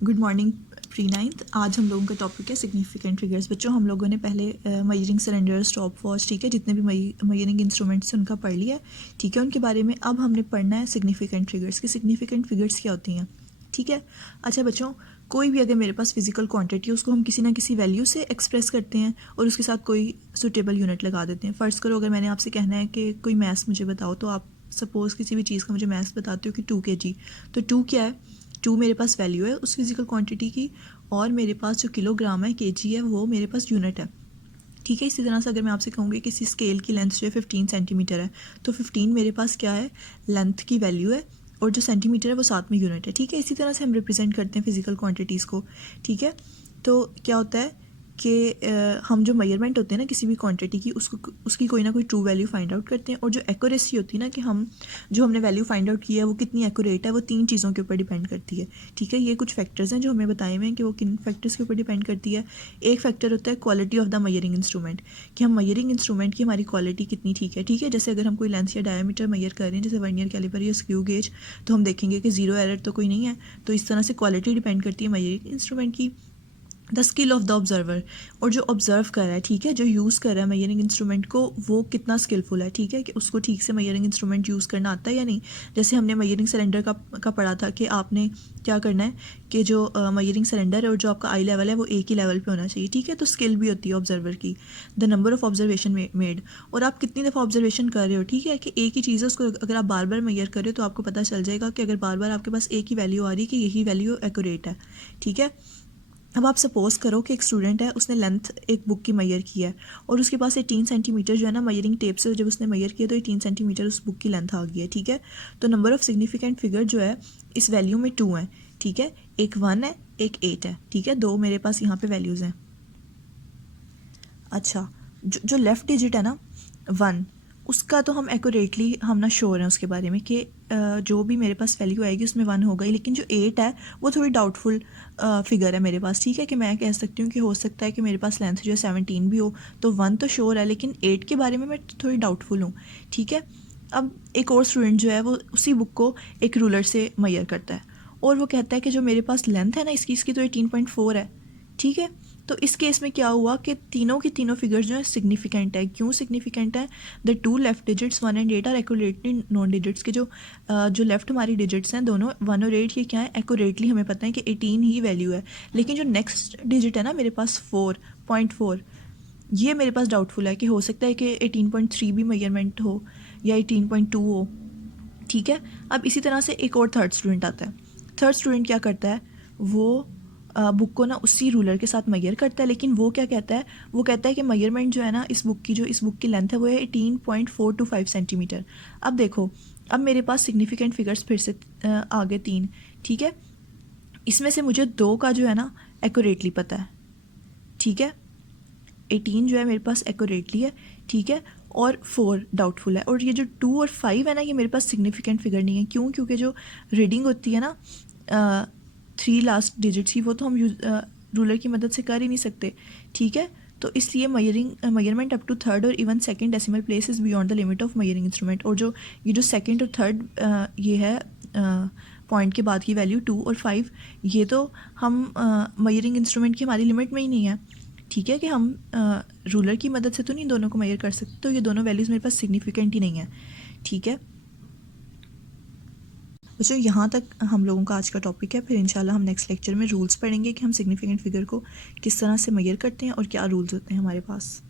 Good morning pre ninth. आज हम लोगों का टॉपिक है सिग्निफिकेंट फिगर्स। बच्चों, हम लोगों ने पहले मयरिंग सिलेंडर, स्टॉप वॉच, ठीक है, जितने भी मयरिंग इंस्ट्रूमेंट्स उनका पढ़ लिया है, ठीक है, उनके बारे में अब हमने पढ़ना है सिग्निफिकेंट फिगर्स की। सिग्निफिकेंट फिगर्स क्या होती हैं, ठीक है। अच्छा बच्चों, कोई भी अगर मेरे पास फिजिकल क्वांटिटी, उसको हम किसी ना किसी वैल्यू से एक्सप्रेस करते हैं और उसके साथ कोई सुटेबल यूनिट लगा देते हैं। फ़र्ज़ करो अगर मैंने आपसे कहना है कि कोई मैथ्स मुझे बताओ, तो आप सपोज़ किसी भी चीज़ का मुझे मैथ्स बताते हो कि 2 kg, तो 2 क्या है, 2 मेरे पास वैल्यू है उस फिजिकल क्वांटिटी की, और मेरे पास जो किलोग्राम है, केजी है, वो मेरे पास यूनिट है, ठीक है। इसी तरह से अगर मैं आपसे कहूँगी किसी स्केल की लेंथ जो है 15 सेंटीमीटर है, तो 15 मेरे पास क्या है, लेंथ की वैल्यू है, और जो सेंटीमीटर है वो साथ में यूनिट है, ठीक है। इसी तरह से हम रिप्रेजेंट करते हैं फिजिकल क्वांटिटीज़ को, ठीक है। तो क्या होता है कि हम जो मेजरमेंट होते हैं ना किसी भी क्वांटिटी की, उसकी कोई ना कोई ट्रू वैल्यू फाइंड आउट करते हैं, और जो एक्यूरेसी होती है ना कि हमने वैल्यू फाइंड आउट किया है वो कितनी एक्यूरेट है, वो 3 चीज़ों के ऊपर डिपेंड करती है, ठीक है। ये कुछ फैक्टर्स हैं जो हमें बताए हुए हैं कि वो किन फैक्टर्स के ऊपर डिपेंड करती है। एक फैक्टर होता है quality of the measuring instrument, कि हम मेजरिंग इंस्ट्रूमेंट की हमारी क्वालिटी कितनी ठीक है, ठीक है। जैसे अगर हम कोई लेंथ या डायमीटर मेजर कर रहे हैं, जैसे वर्नियर कैलिपर या स्क्रू गेज, तो हम देखेंगे कि 0 एरर तो कोई नहीं है। तो इस तरह से क्वालिटी डिपेंड करती है मेजरिंग इंस्ट्रूमेंट की। The skill of the observer, और जो ऑब्जर्व कर रहा है, ठीक है, जो यूज़ कर रहा है मेजरिंग इंस्ट्रूमेंट को, वो कितना स्किलफुल है, ठीक है, कि उसको ठीक से मेजरिंग इंस्ट्रूमेंट यूज़ करना आता है या नहीं। जैसे हमने मेजरिंग सिलेंडर का पढ़ा था कि आपने क्या करना है कि जो मेजरिंग सिलेंडर है और जो आपका आई लेवल है वो एक ही लेवल पे होना चाहिए, ठीक है। तो स्किल भी होती है ऑब्जर्वर की, the number of observation made, और आप कितनी दफ़ा ऑब्जर्वेशन कर रहे हो, ठीक है, कि एक ही चीज़ है, उसको अगर आप बार बार मेजर कर रहे हो तो आपको पता चल जाएगा कि अगर बार बार आपके पास एक ही वैल्यू आ रही है कि यही वैल्यू एक्यूरेट है, ठीक है। अब आप सपोज़ करो कि एक स्टूडेंट है, उसने लेंथ एक बुक की मेजर की है, और उसके पास 18 सेंटीमीटर जो है ना, मेजरिंग टेप से जब उसने मेजर किया तो 18 सेंटीमीटर उस बुक की लेंथ आ गई है, ठीक है। तो नंबर ऑफ़ सिग्निफिकेंट फिगर जो है इस वैल्यू में 2 है, ठीक है। एक 1 है, एक 8 है, ठीक है। 2 मेरे पास यहाँ पे वैल्यूज़ हैं। अच्छा, जो लेफ़्ट डिजिट है ना 1, उसका तो हम एक्यूरेटली हम ना श्योर हैं उसके बारे में कि जो भी मेरे पास वैल्यू आएगी उसमें 1 होगा ही, लेकिन जो 8 है वो थोड़ी डाउटफुल फिगर है मेरे पास, ठीक है, कि मैं कह सकती हूँ कि हो सकता है कि मेरे पास लेंथ जो है 17 भी हो, तो 1 तो श्योर है, लेकिन 8 के बारे में मैं थोड़ी डाउटफुल हूँ, ठीक है। अब एक और स्टूडेंट जो है वो उसी बुक को एक रूलर से मेजर करता है, और वो कहता है कि जो मेरे पास लेंथ है ना इसकी तो 18.4 है, ठीक है। तो इस केस में क्या हुआ कि तीनों की तीनों फिगर्स जो है सिग्निफिकेंट है। क्यों सिग्निफिकेंट है? The 2 left digits 1 and 8 are accurately known digits, के जो लेफ्ट हमारी डिजिट्स हैं दोनों 1 और 8, ये क्या है, एक्यूरेटली हमें पता है कि 18 ही वैल्यू है। लेकिन जो नेक्स्ट डिजिट है ना मेरे पास 4.4, ये मेरे पास डाउटफुल है कि हो सकता है कि 18.3 भी मेजरमेंट हो या 18.2 हो, ठीक है। अब इसी तरह से एक और थर्ड स्टूडेंट आता है। थर्ड स्टूडेंट क्या करता है, वो बुक को ना उसी रूलर के साथ मेजर करता है, लेकिन वो क्या कहता है, वो कहता है कि मेजरमेंट जो है ना इस बुक की लेंथ है वो है 18.425 सेंटीमीटर। अब देखो, अब मेरे पास सिग्निफिकेंट फिगर्स फिर से आ गए 3, ठीक है। इसमें से मुझे 2 का जो है ना एक्यूरेटली पता है, ठीक है। 18 जो है मेरे पास एक्यूरेटली है, ठीक है, और 4 डाउटफुल है, और ये जो 2 और 5 है ना ये मेरे पास सिग्निफिकेंट फिगर नहीं है। क्यों? क्योंकि जो रीडिंग होती है ना 3 लास्ट डिजिट्स की, वो तो हम रूलर की मदद से कर ही नहीं सकते, ठीक है। तो इसलिए मेजरमेंट अप टू थर्ड और even second decimal place is beyond the limit of measuring instrument, और ये जो सेकंड और थर्ड ये है पॉइंट के बाद की वैल्यू 2 और 5, ये तो हम मेजरिंग इंस्ट्रूमेंट की हमारी लिमिट में ही नहीं है, ठीक है, कि हम रूलर की मदद से तो नहीं दोनों को मेजर कर सकते। तो ये दोनों वैल्यूज़ मेरे पास सिग्निफिकेंट ही नहीं है, ठीक है। बच्चों, यहाँ तक हम लोगों का आज का टॉपिक है। फिर इंशाल्लाह हम नेक्स्ट लेक्चर में रूल्स पढ़ेंगे कि हम सिग्निफिकेंट फिगर को किस तरह से मेजर करते हैं और क्या रूल्स होते हैं हमारे पास।